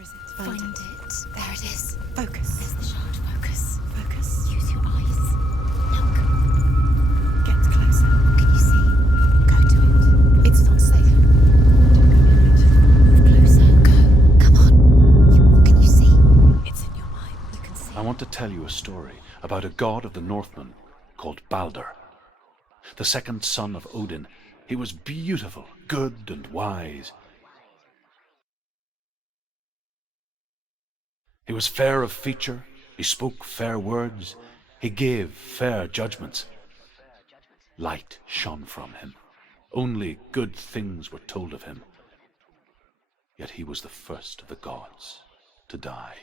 Where is it? Find it. There it is. Focus. There's the shard. Focus. Focus. Use your eyes. Look. Get closer. What can you see? Go to it. It's not safe. Don't go near it. Move closer. Go. Come on. What can you see? It's in your mind. You can see. I want to tell you a story about a god of the Northmen called Balder. The second son of Odin. He was beautiful, good and wise. He was fair of feature, he spoke fair words, he gave fair judgments. Light shone from him. Only good things were told of him. Yet he was the first of the gods to die.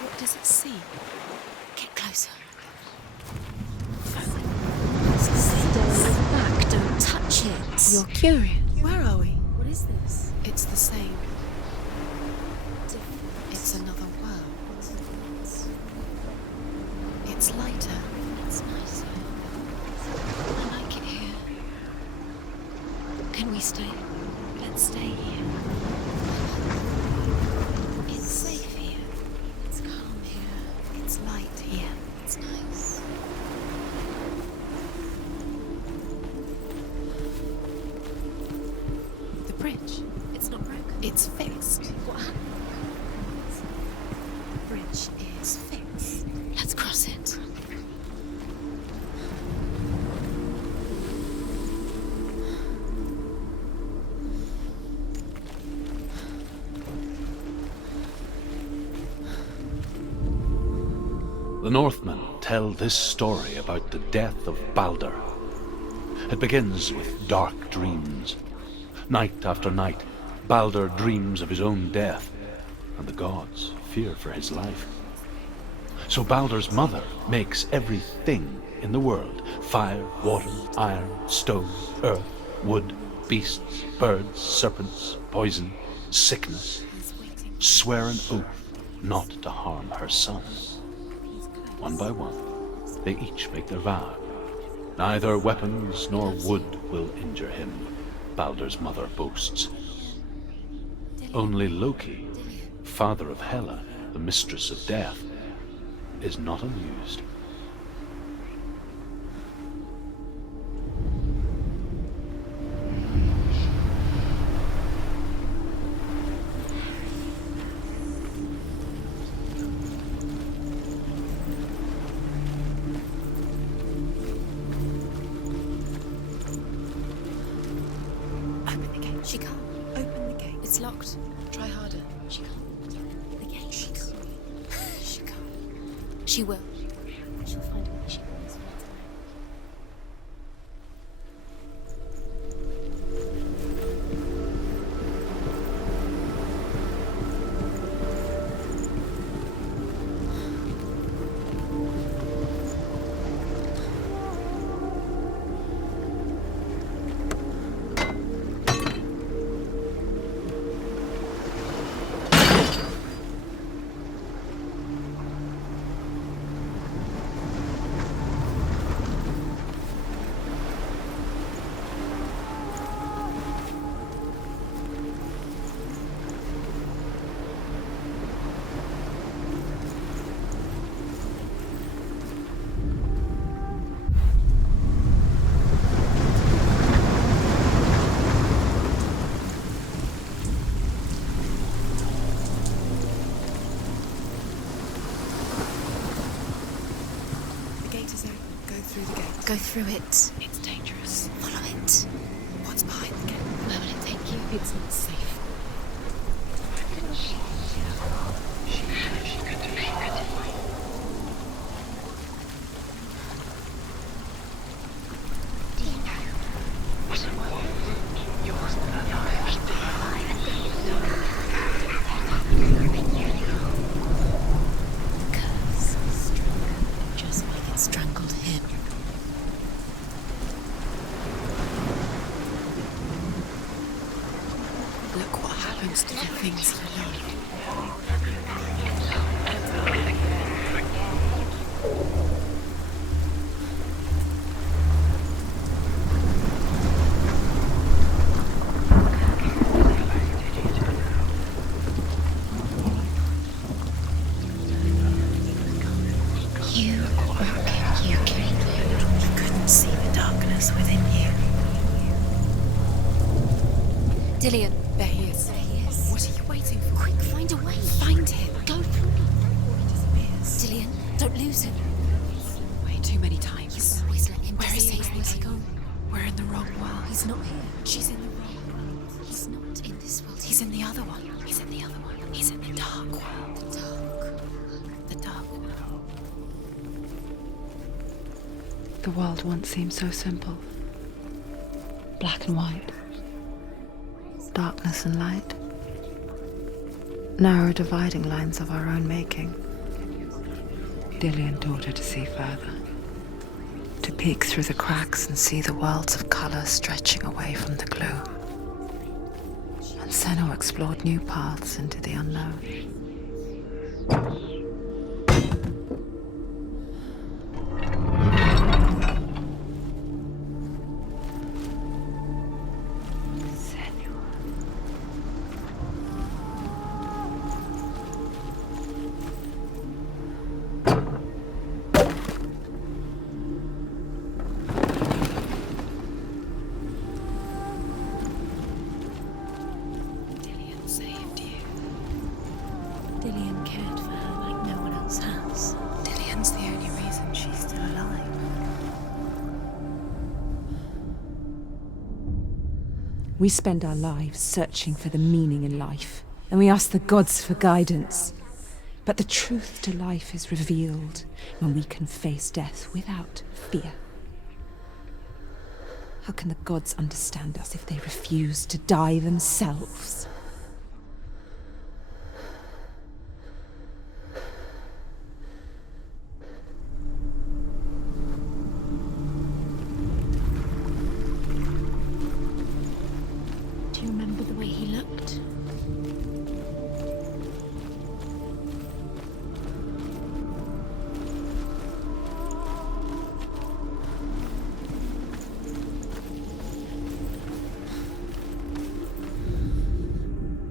What does it see? Get closer. Stay Back, don't touch it. You're curious. Where are we? What is this? It's the same. It's another world. It's lighter. It's nicer. I like it here. Can we stay? Let's stay here. It's safe here. It's calm here. It's light here. It's nice. The bridge. It's not broken. It's fixed. What happened? The bridge is fixed. Let's cross it. The Northmen tell this story about the death of Balder. It begins with dark dreams. Night after night, Balder dreams of his own death, and the gods fear for his life. So Balder's mother makes everything in the world: fire, water, iron, stone, earth, wood, beasts, birds, serpents, poison, sickness, swear an oath not to harm her son. One by one, they each make their vow. Neither weapons nor wood will injure him, Balder's mother boasts. Only Loki, father of Hela, the mistress of death, is not amused. Open the gate. She can't. Open the gate. It's locked. Try harder. She can't. The gate. She can't. She can't. She will. She'll find a way. She wants. The gate is open. Go through the gate. Go through it. It's dangerous. Follow it. Wait. What's behind the gate? Where will it take you? It's not safe. Curse strangled, just like it strangled him. Look what happens to the things you love. You couldn't see the darkness within you. Dillion. There he is. There he is. What are you waiting for? Quick, find a way. Find him. Go. Before he disappears. Dillion, don't lose him. Way too many times. You always let him Where is he? deceive. Where's he gone? We're in the wrong world. He's not here. She's in the wrong world. He's not in this world. He's in the other one. He's in the other one. He's in the dark world. the dark. The dark world. The world once seemed so simple. Black and white. Darkness and light. Narrow dividing lines of our own making. Dillion taught her to see further. To peek through the cracks and see the worlds of colour stretching away from the glue. And Senua explored new paths into the unknown. Dillion saved you. Dillion cared for her like no one else has. Dillion's the only reason she's still alive. We spend our lives searching for the meaning in life, and we ask the gods for guidance. But the truth to life is revealed when we can face death without fear. How can the gods understand us if they refuse to die themselves? Do you remember the way he looked?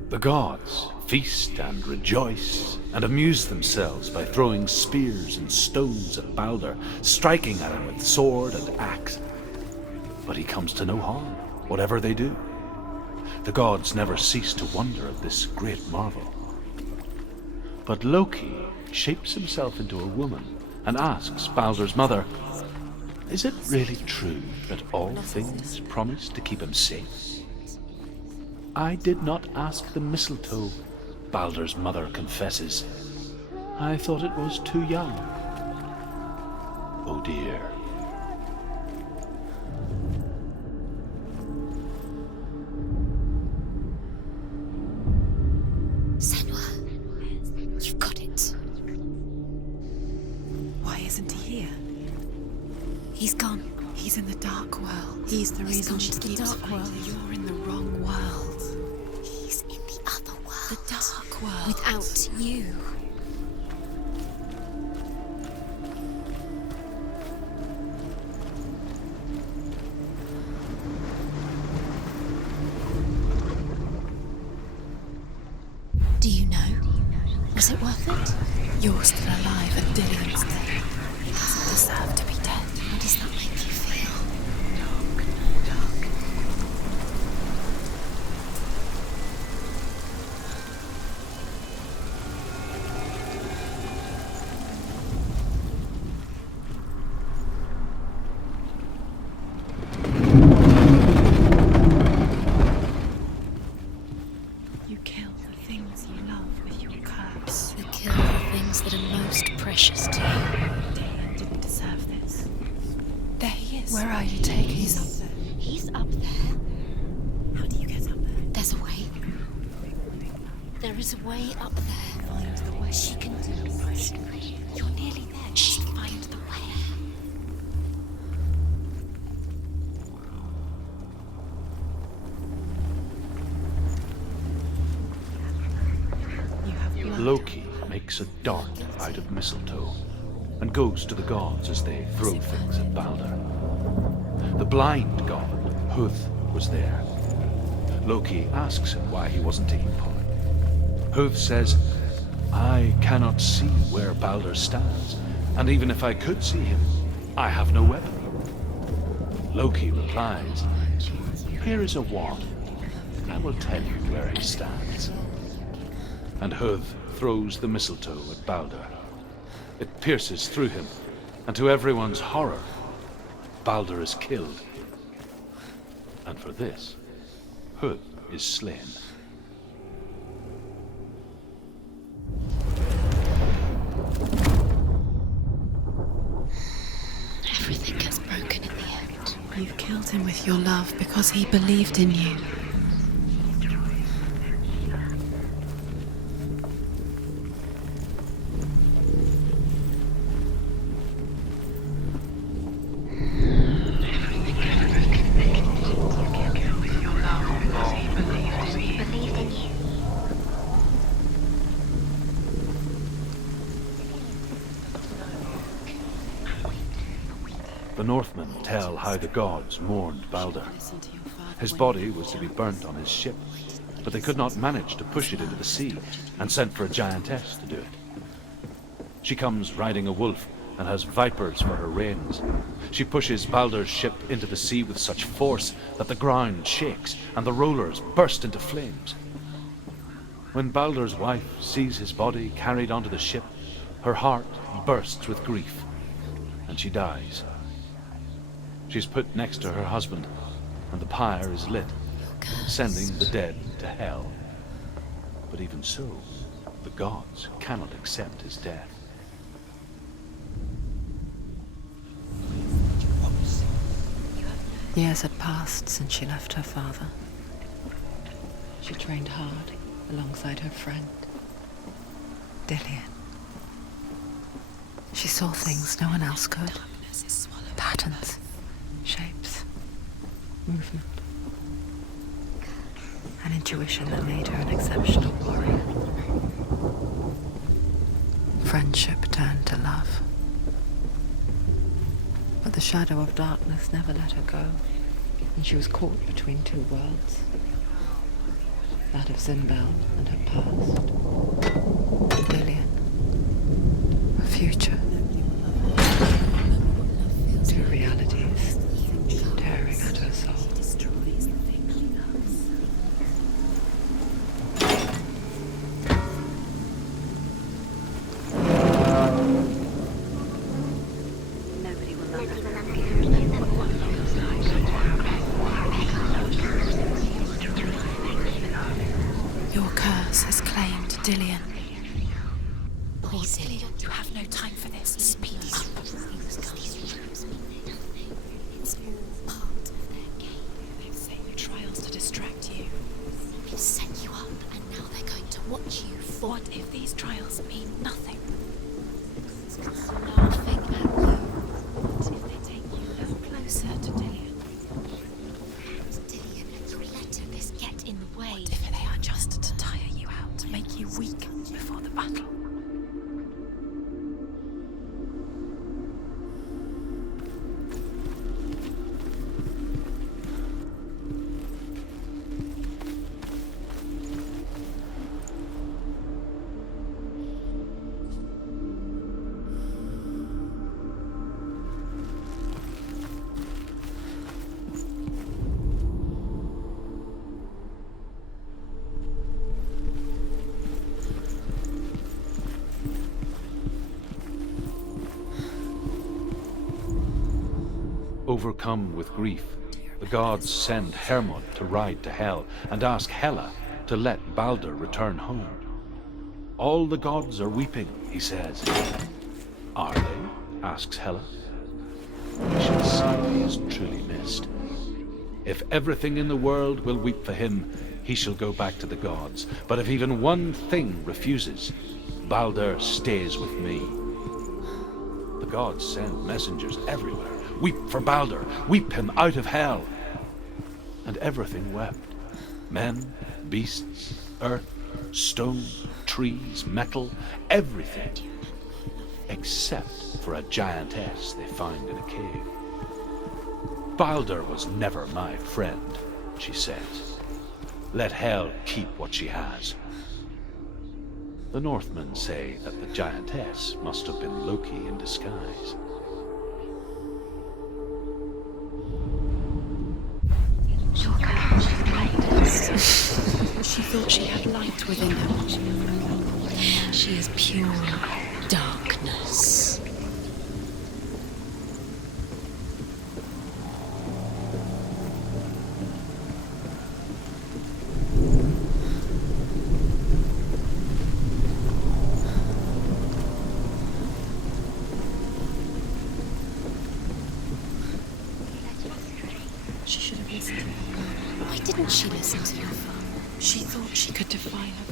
The gods feast and rejoice and amuse themselves by throwing spears and stones at Balder, striking at him with sword and axe. But he comes to no harm, whatever they do. The gods never cease to wonder at this great marvel. But Loki shapes himself into a woman and asks Balder's mother, "Is it really true that all things promise to keep him safe?" "I did not ask the mistletoe," Balder's mother confesses. "I thought it was too young." Oh dear. Senua, you've got it. Why isn't he here? He's gone. He's in the dark world. He's the He's reason gone she to the keeps dark fighting. world. You're in the wrong world. He's in the other world. The dark world. Without you. Do you know? Was it worth it? You're still alive and Dillion's dead. He doesn't deserve to be dead. How does that make you feel? things that are most precious to you. Dalian didn't deserve this. There he is. Where are you taking He's him? up there. He's up there. How do you get up there? There's a way. There is a way up there. Find the way. She can do it. You're nearly there. Just find the way. You have blood. Loki makes a dart out of mistletoe and goes to the gods as they throw things at Balder. The blind god, Huth, was there. Loki asks him why he wasn't taking part. Huth says, "I cannot see where Balder stands, and even if I could see him, I have no weapon." Loki replies, "Here is a wand. I will tell you where he stands." And Huth throws the mistletoe at Balder. It pierces through him, and to everyone's horror, Balder is killed. And for this, Huth is slain. Everything gets broken in the end. You killed him with your love because he believed in you. The Northmen tell how the gods mourned Balder. His body was to be burnt on his ship, but they could not manage to push it into the sea, and sent for a giantess to do it. She comes riding a wolf and has vipers for her reins. She pushes Balder's ship into the sea with such force that the ground shakes and the rollers burst into flames. When Balder's wife sees his body carried onto the ship, her heart bursts with grief, and she dies. She's put next to her husband, and the pyre is lit, sending the dead to hell. But even so, the gods cannot accept his death. Years had passed since she left her father. She trained hard alongside her friend, Dalian. She saw things no one else could. Patterns, shapes, movement. An intuition that made her an exceptional warrior. Friendship turned to love. But the shadow of darkness never let her go, and she was caught between two worlds. That of Zinbel and her past. Dalian. Her future. Two realities tearing at her soul. Your curse has claimed Dalian. Poor Dalian, you have no time for this. Speak up. It's all part of their game. They've set your trials to distract you. They've set you up, and now they're going to watch you for What if these trials mean nothing? laughing at you. What if they take you a little closer to Dalian? Dalian, you're letting this get in the way. What if they are just to tire you out, to make you weak before the battle? Overcome with grief, the gods send Hermod to ride to Hel and ask Hela to let Balder return home. All the gods are weeping, he says. Are they? Asks Hela. He shall see he is truly missed. If everything in the world will weep for him, he shall go back to the gods. But if even one thing refuses, Baldur stays with me. The gods send messengers everywhere. Weep for Baldur, weep him out of hell. And everything wept. Men, beasts, earth, stone, trees, metal, everything. Except for a giantess they found in a cave. Baldur was never my friend, she says. Let Hel keep what she has. The Northmen say that the giantess must have been Loki in disguise. She thought she had light within her. She is pure darkness. She should have listened to her. Why didn't she listen to her? She thought she could defy her.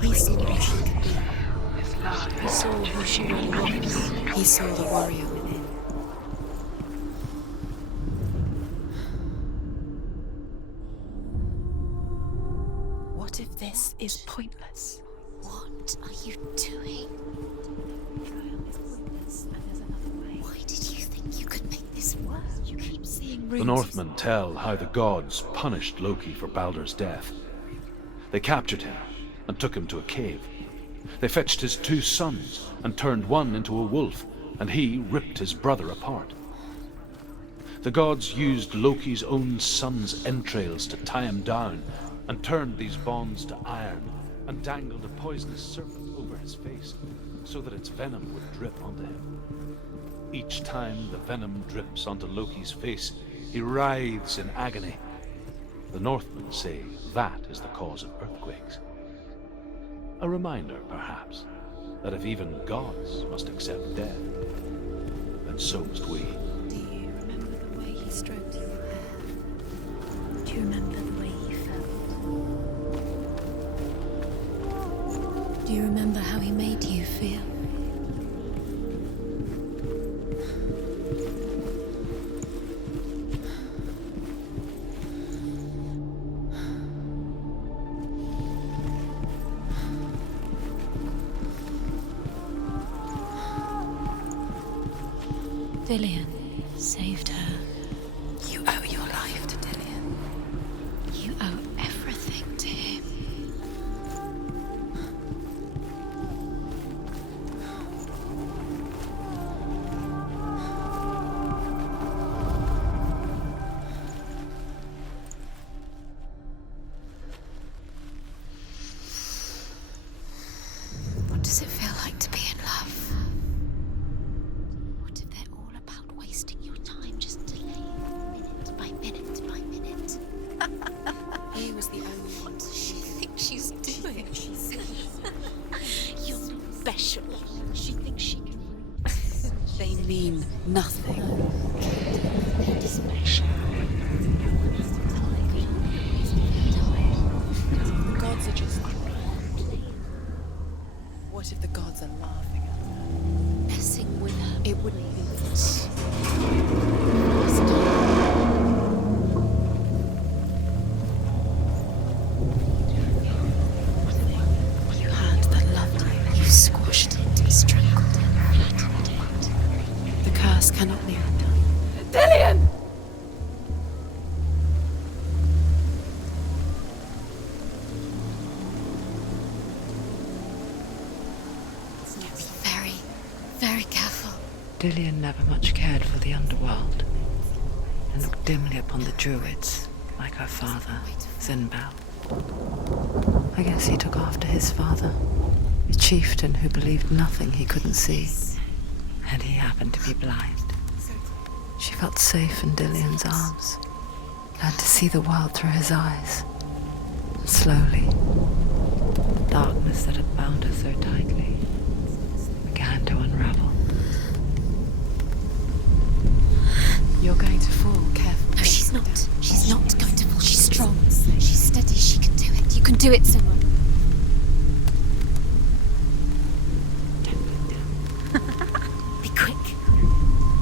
He saw who she could be. He saw who she really was. He saw the warrior within. What if this is pointless? What are you doing? Why did you think you could make this work? You keep seeing The Northmen tell how the gods punished Loki for Baldur's death. They captured him and took him to a cave. They fetched his 2 sons and turned one into a wolf, and he ripped his brother apart. The gods used Loki's own son's entrails to tie him down and turned these bonds to iron and dangled a poisonous serpent over his face so that its venom would drip onto him. Each time the venom drips onto Loki's face, he writhes in agony. The Northmen say that is the cause of earthquakes. A reminder, perhaps, that if even gods must accept death, then so must we. Do you remember the way he stroked your hair? Do you remember the way he felt? Do you remember how he made you feel? Dillion saved her. You owe your life to Dillion. You owe everything to him. What does it feel like to be in love? What if they're all about wasting your time just delaying minute by minute by minute? He was the only one. What does she think she's doing? She's You're special. She thinks she can They mean nothing. be special. The gods are just. What if the gods are laughing at her? Messing with her. It wouldn't be. You had that loved you. You squashed it, strangled it, flattened it. The curse cannot be undone. Dillion! Be very, very careful. Dillion never much cared for the underworld, and looked dimly upon the druids, like her father, Zinbao. I guess he took after his father, A chieftain who believed nothing he couldn't see. And he happened to be blind. She felt safe in Dillion's arms. Learned to see the world through his eyes. And slowly, the darkness that had bound her so tightly began to unravel. You're going to fall, careful. No, she's not. She's not going to fall. She's strong. She's steady. She can do it. You can do it, Senua. Be quick.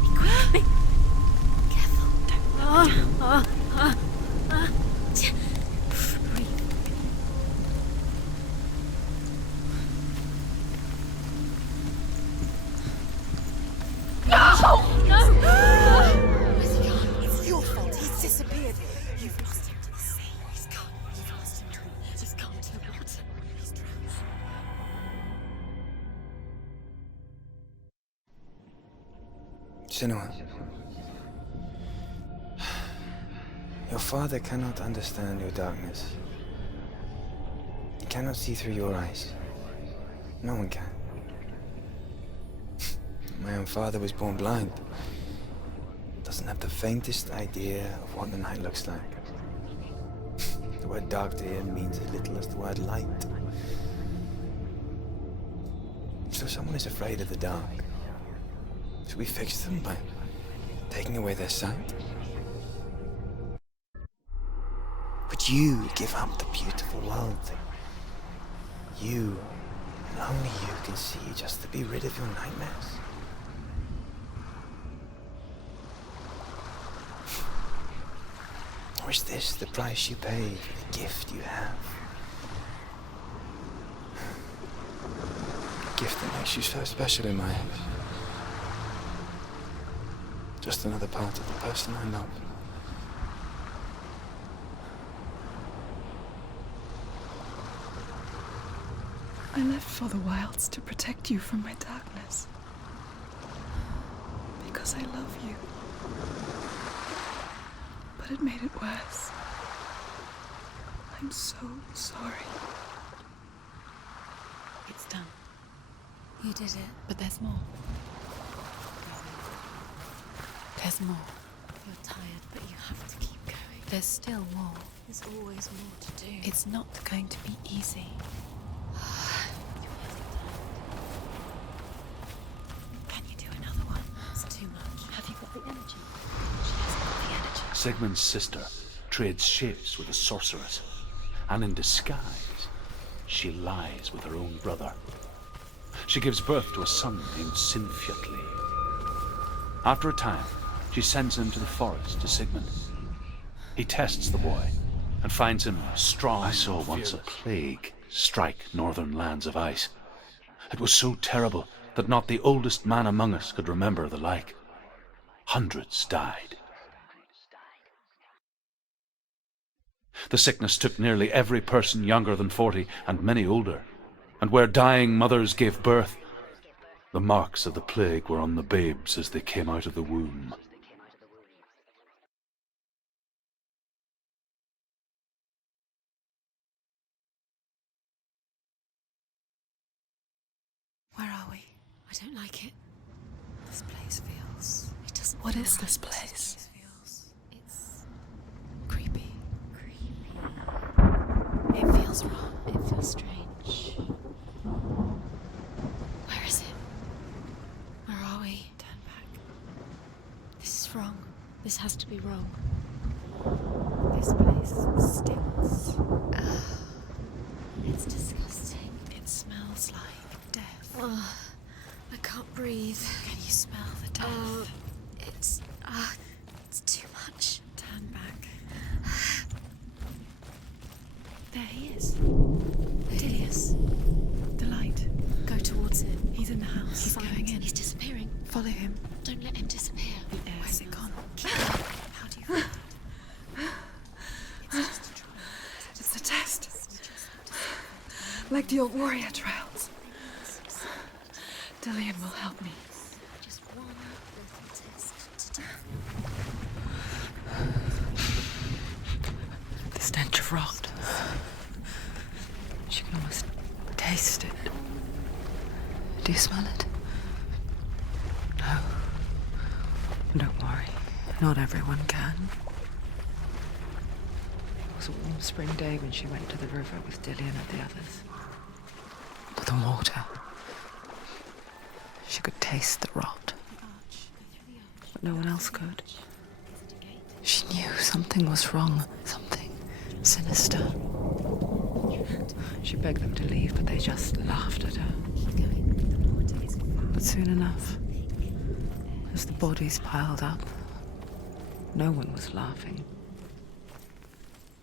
Be quick. Be careful. Breathe. No! Where's he gone? It's your fault. He's disappeared. You've lost him to the sea. He's gone. You've lost him to him. He's gone to the water. He's drowned. Senua, your father cannot understand your darkness. He cannot see through your eyes. No one can. My own father was born blind. Doesn't have the faintest idea of what the night looks like. The word dark to him means as little as the word light. So someone is afraid of the dark. Should we fix them by taking away their sight? Would you give up the beautiful world that you, and only you, can see just to be rid of your nightmares? Or is this the price you pay for the gift you have? A gift that makes you so special in my eyes. Just another part of the person I love. I left for the wilds to protect you from my darkness. Because I love you. But it made it worse. I'm so sorry. It's done. You did it. But there's more. There's more. You're tired, but you have to keep going. There's still more. There's always more to do. It's not going to be easy. Can you do another one? It's too much. Have you got the energy? She hasn't got the energy. Sigmund's sister trades shapes with a sorceress, and in disguise, she lies with her own brother. She gives birth to a son named Sinfjotli. After a time, she sends him to the forest to Sigmund. He tests the boy and finds him strong. I saw once a plague strike northern lands of ice. It was so terrible that not the oldest man among us could remember the like. Hundreds died. The sickness took nearly every person younger than 40 and many older. And where dying mothers gave birth, the marks of the plague were on the babes as they came out of the womb. Where are we? I don't like it. This place feels... It doesn't What feel is right. this place? It feels... It's... creepy. It feels wrong. It feels strange. Where is it? Where are we? Turn back. This is wrong. This has to be wrong. This place stinks. It's disgusting. It smells like death. I can't breathe. Can you smell the death? It's too much. Turn back. There he is. Dilius. The light. Go towards him. He's in the house. He's going in. He's disappearing. Follow him. Don't let him disappear. The air Where's it smells. gone? How do you feel? It's just a trial. It's a test. Like the old warrior trials. Dillion will help me. Just one little test to do. The stench of rot. She can almost taste it. Do you smell it? No. Don't worry. Not everyone can. It was a warm spring day when she went to the river with Dillian and the others. But the water. She could taste the rot. But no one else could. She knew something was wrong. Something sinister. She begged them to leave, but they just laughed at her. But soon enough, as the bodies piled up, no one was laughing.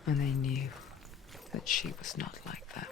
And they knew that she was not like that.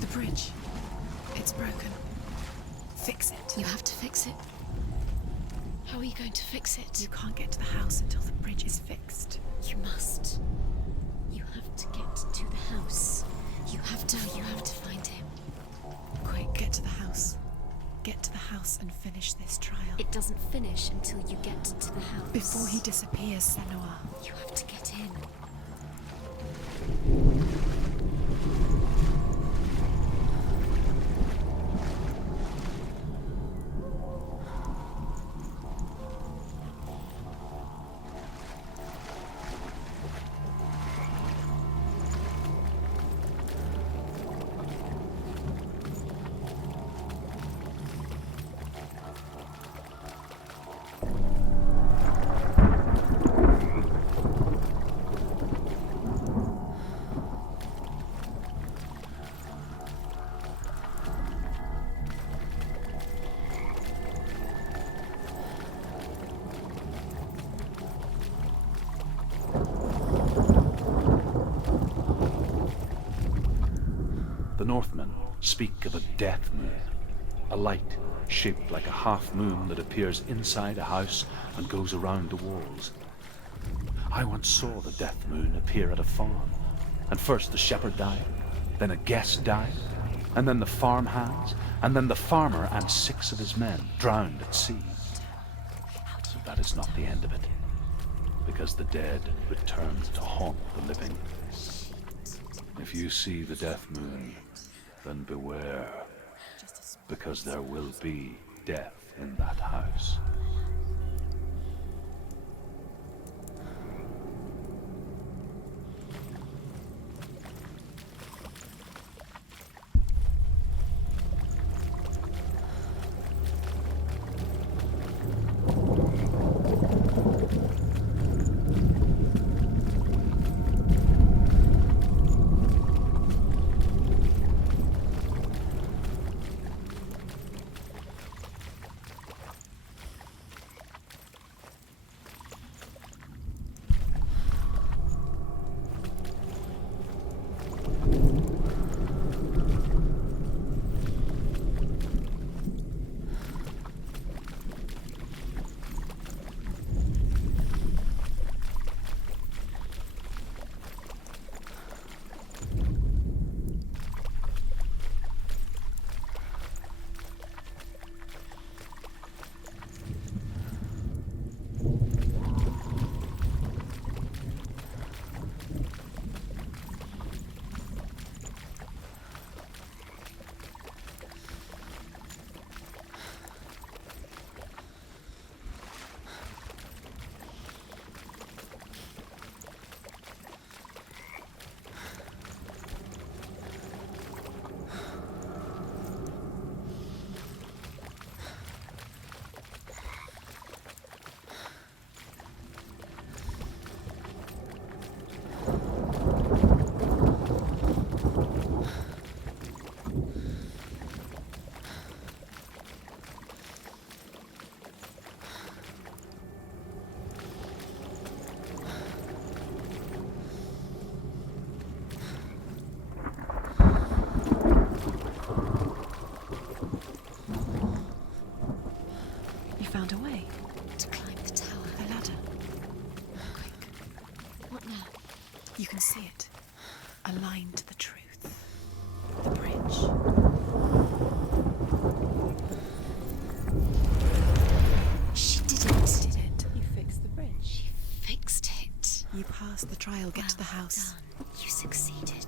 The bridge. It's broken. Fix it. You have to fix it. How are you going to fix it? You can't get to the house until the bridge is fixed. You must. You have to get to the house. You have to find him. Quick, get to the house. Get to the house and finish this trial. It doesn't finish until you get to the house. Before he disappears, Senua. You have to get in. The Northmen speak of a death moon, a light shaped like a half moon that appears inside a house and goes around the walls. I once saw the death moon appear at a farm, and first the shepherd died, then a guest died, and then the farmhands, and then the farmer and 6 of his men drowned at sea. But that is not the end of it, because the dead return to haunt the living. If you see the death moon, then beware, because there will be death in that house. You can see it. Aligned to the truth. The bridge. She did it. You fixed the bridge. She fixed it. You passed the trial. Get to the house. Done. You succeeded.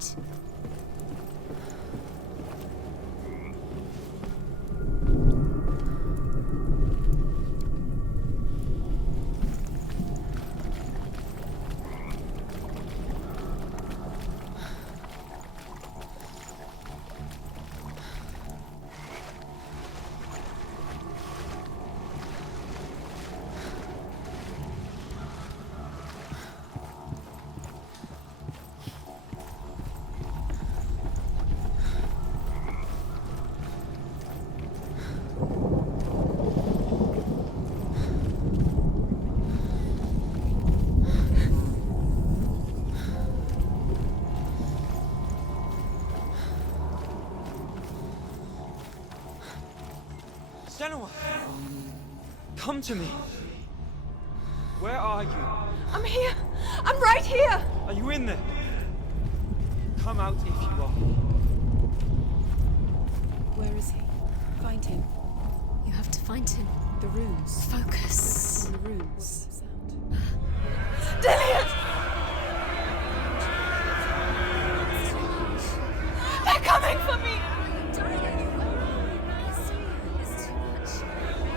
Senua! Come to me! Where are you? I'm here! I'm right here! Are you in there? Come out if you are. Where is he? Find him. You have to find him. The runes. Focus. The runes. Dillion! They're coming for me!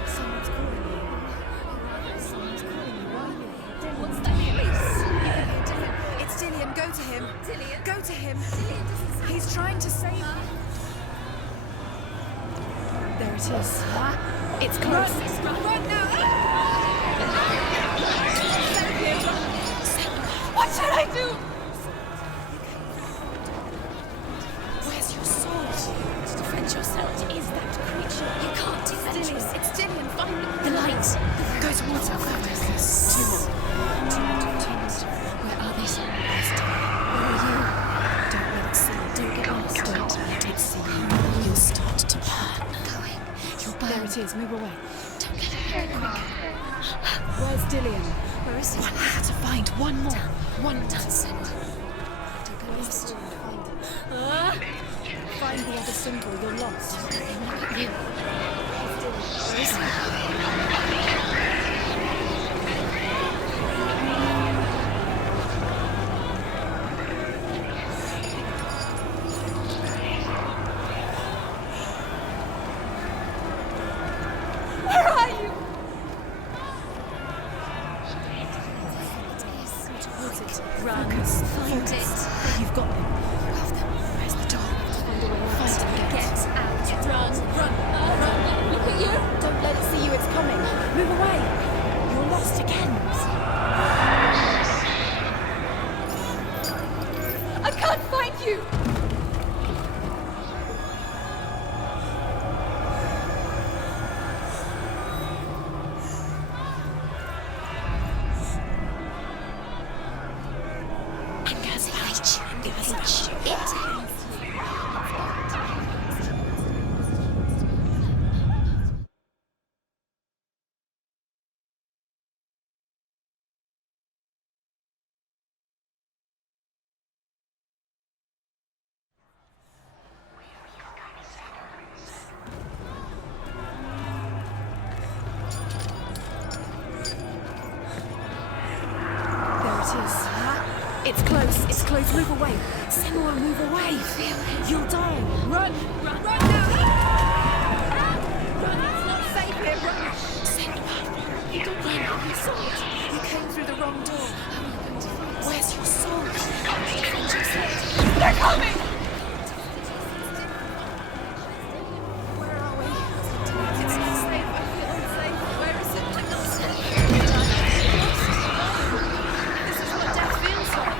Someone's calling you. Someone's calling you. Why you? What's that voice? It's Dillion. Go to him. Dillion? Go to him. Dillion doesn't see He's trying to save me. There it is. It's close. Run now! What should I do? Where's your sword? to defend yourself. It is that creature. You can't defend yourself. It's Dillion. Find me. The light. Go towards her. Focus. Two more. Where are they? Where are you? Don't let it see you. Don't get lost. Don't let it see you. You'll start to burn. Going. You'll burn. There it is. Move away. Don't let it happen quick. Where's Dillion? Where is he? One more to find. One more. One more. Done, Senua. Don't get lost. Find the other symbol. You're lost. Look at you. Where is he? Where are you? Towards it. Run. Focus. Find Focus. it. You've got them. You have them. Where's the door? Find a way out. Find it. Get out. Run. Run. Run. Look at you. Don't let it see you. It's coming. Move away. You're lost again. I can't find you. It's close. It's close. Move away. Senua, move away. You'll die. Run. Run now! Run! It's not safe here. Run! Senua, you don't run. You saw it. You came through the wrong door. Where's your sword? They're coming! Where are we? It's not safe. I feel unsafe. Where is it? I'm not safe. This is what death feels like.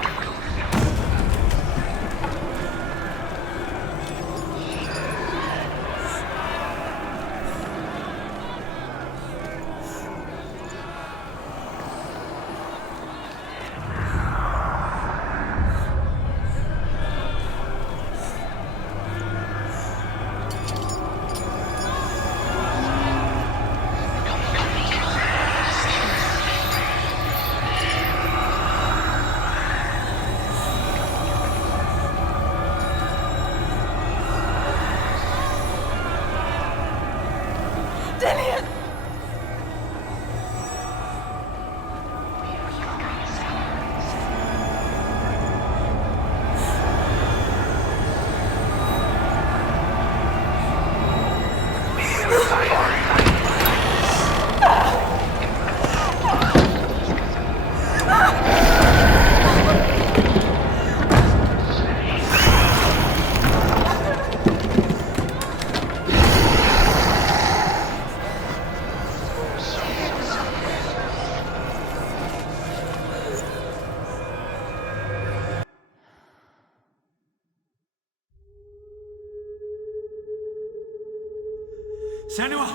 Senua!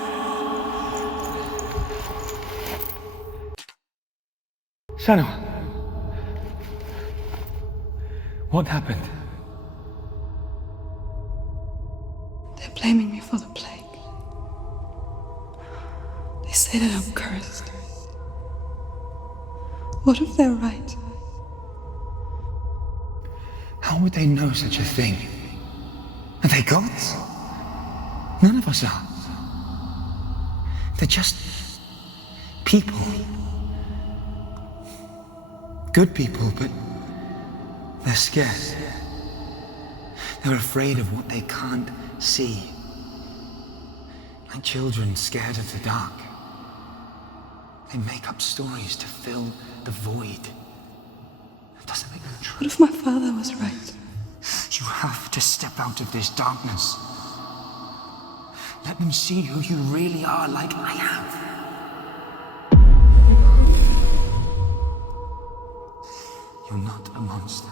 Senua! What happened? They're blaming me for the plague. They say that I'm cursed. What if they're right? How would they know such a thing? Are they gods? None of us are. They're just people. Good people, but they're scared. They're afraid of what they can't see. Like children scared of the dark. They make up stories to fill the void. That doesn't make them true. What if my father was right? You have to step out of this darkness. Let them see who you really are, like I have. You're not a monster.